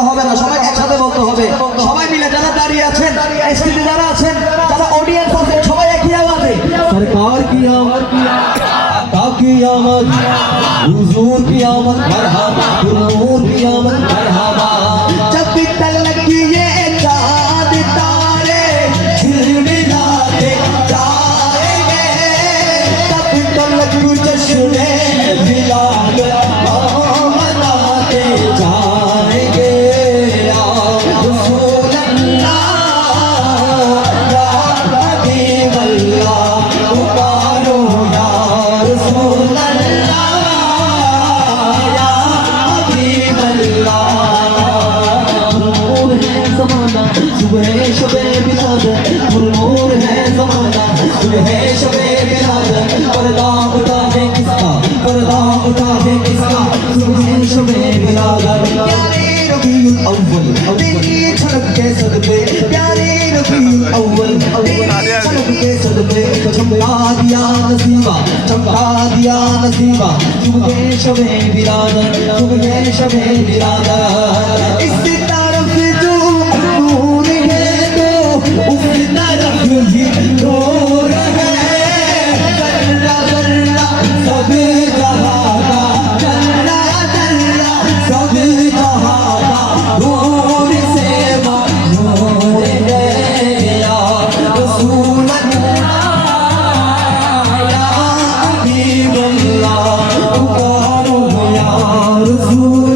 বলতে হবে না, সবাই একসাথে বলতে হবে। সবাই মিলে যারা দাঁড়িয়ে আছেন, স্টেজে যারা আছেন, যারা অডিয়েন্স আছেন, সবাই একই আওয়াজে সরকার কি আমদ, আকা কি আমদ, হুজুর কি আমদ, মারহাবা, নূর কি আমদ, মারহাবা। जब भी तलक ये चाँद तारे झिलमिलाते जाएंगे, तब तलक जश्न मिलाद मनाते जाएंगे। या रसूल अल्लाह या हबीब अल्लाह पुकारो या रसूल अल्लाह या हबीब अल्लाह। सुबह शबे बिलाद नूर है ज़माना, सुबह शबे बिलाद पर्दा उठा है किसका, पर्दा उठा है किसका, सुबह शबे बिलाद। प्यारे रबीउल अव्वल तेरी झलक के सदके, प्यारे रबीउल अव्वल तेरी झलक के सदके, चमका दिया नसीबा, चमका दिया नसीबा, सुबह शबे बिलाद, सुबह शबे बिलाद। इस तरफ जो नूर है तो उस तरफ भी नूर है, जर्रा जर्रा सब जहां का, जर्रा जर्रा सब जहां का नूर से नूर है। या रसूल अल्लाह या हबीब अल्लाह पुकारो या रसूल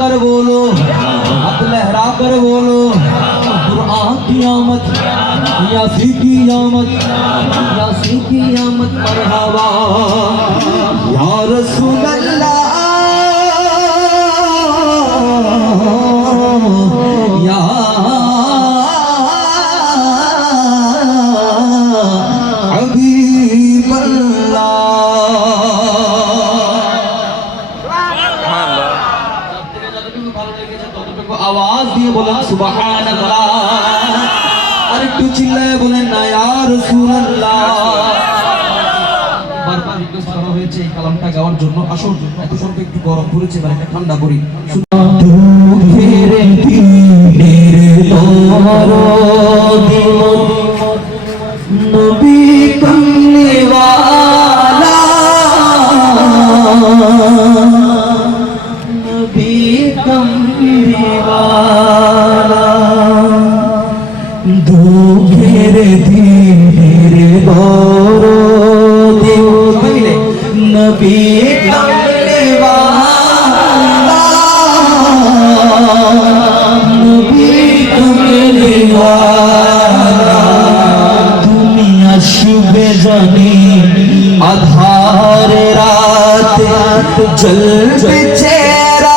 कर बोलो, हाथ लहरा कर बोलो, कुरान की आमद, यासीन की आमद, यासीन की आमद, मरहबा या रसूल अल्लाह या हबीब अल्लाह। आवाज दिए बोलें सुबहान अल्लाह, और একটু চিল্লায়ে বলেন না ইয়া রাসূলুল্লাহ। বারবার রিকোয়েস্ট করা হয়েছে এই কালামটা গাওয়ার জন্য, আসল জন্য। এত সময় একটু গরম পড়েছে, মানে একটা ঠান্ডা করি। ঘেরে দিনের দরদি নবী কমলে वाला, नबी कमले वाला, दो घेरे धीरे दौरो मिले नबी कमले वाला, नबी कमले वाला। दुनिया शुबे जानी आधार रात जल चेहरा